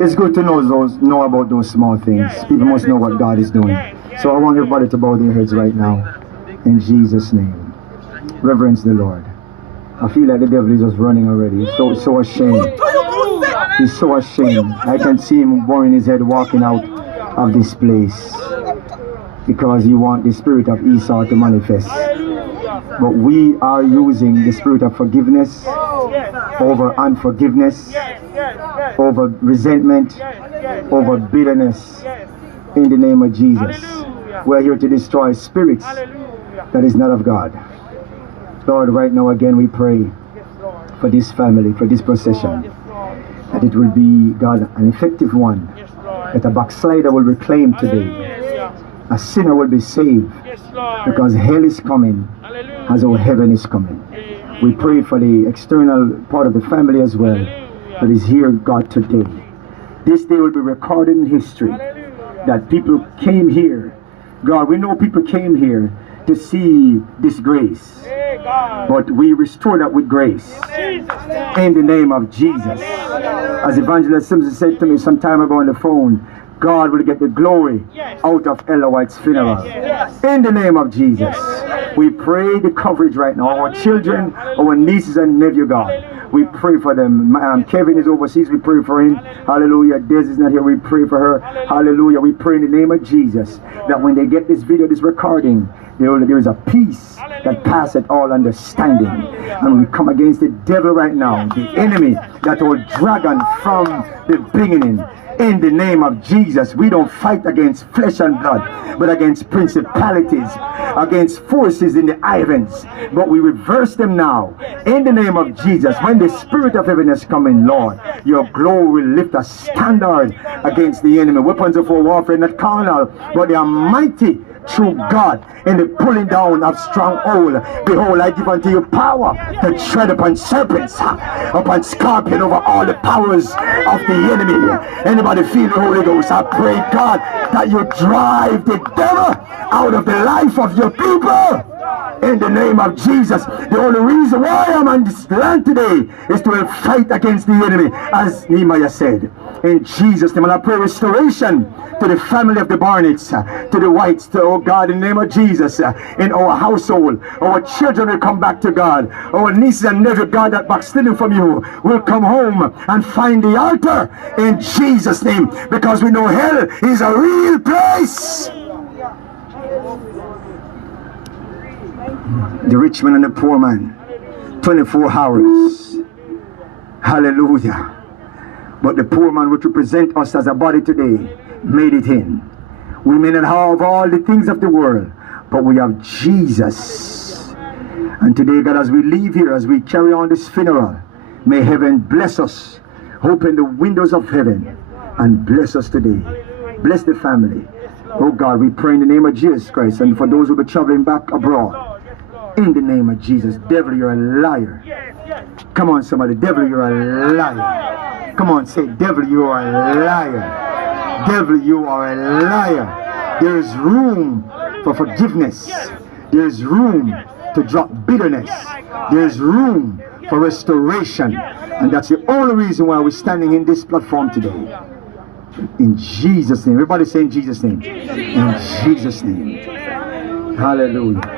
It's good to know about those small things. People must know what God is doing. So I want everybody to bow their heads right now. In Jesus' name. Reverence the Lord. I feel like the devil is just running already. He's so ashamed. He's so ashamed. I can see him boring his head walking out of this place. Because you want the spirit of Esau to manifest. But we are using the spirit of forgiveness over unforgiveness, over resentment, over bitterness, in the name of Jesus. We're here to destroy spirits that is not of God. Lord, right now again we pray for this family, for this procession, that it will be, God, an effective one, that a backslider will reclaim today, a sinner will be saved, because hell is coming as our heaven is coming. We pray for the external part of the family as well, that is here, God, today. This day will be recorded in history, that people came here. God, we know people came here to see this grace, but we restore that with grace in the name of Jesus. As Evangelist Simpson said to me some time ago on the phone, God will get the glory out of Ella Whyte's funeral. In the name of Jesus. We pray the coverage right now. Our children, our nieces and nephew, God. We pray for them. Kevin is overseas. We pray for him. Hallelujah. Des is not here. We pray for her. Hallelujah. We pray in the name of Jesus that when they get this video, this recording, there is a peace that passeth all understanding. And we come against the devil right now, the enemy, that old dragon from the beginning. In the name of Jesus, we don't fight against flesh and blood, but against principalities, against forces in the heavens. But we reverse them now. In the name of Jesus, when the spirit of heaviness come in, Lord, your glory will lift a standard against the enemy. Weapons of our warfare, not carnal, but they are mighty through God in the pulling down of stronghold. Behold, I give unto you power to tread upon serpents, upon scorpion, over all the powers of the enemy. Anybody feel the Holy Ghost? I pray, God, that you drive the devil out of the life of your people. In the name of Jesus. The only reason why I'm on this land today is to fight against the enemy, as Nehemiah said. In Jesus' name, and I pray restoration to the family of the Barnetts, to the Whytes, to, oh God, in the name of Jesus, in our household. Our children will come back to God. Our nieces and nephews, God, that backsliding from you, will come home and find the altar in Jesus' name, because we know hell is a real place. The rich man and the poor man, 24 hours. Hallelujah. But the poor man, which represent us as a body today, made it in. We may not have all the things of the world, but we have Jesus. And today, God, as we leave here, as we carry on this funeral, may heaven bless us. Open the windows of heaven and bless us today. Bless the family. Oh God, we pray in the name of Jesus Christ. And for those who will be traveling back abroad, in the name of Jesus. Devil, you're a liar. Come on, somebody. Devil, you're a liar. Come on, say, devil, you are a liar. Devil, you are a liar. There is room for forgiveness. There is room to drop bitterness. There is room for restoration. And that's the only reason why we're standing in this platform today. In Jesus' name. Everybody say in Jesus' name. In Jesus' name. Hallelujah.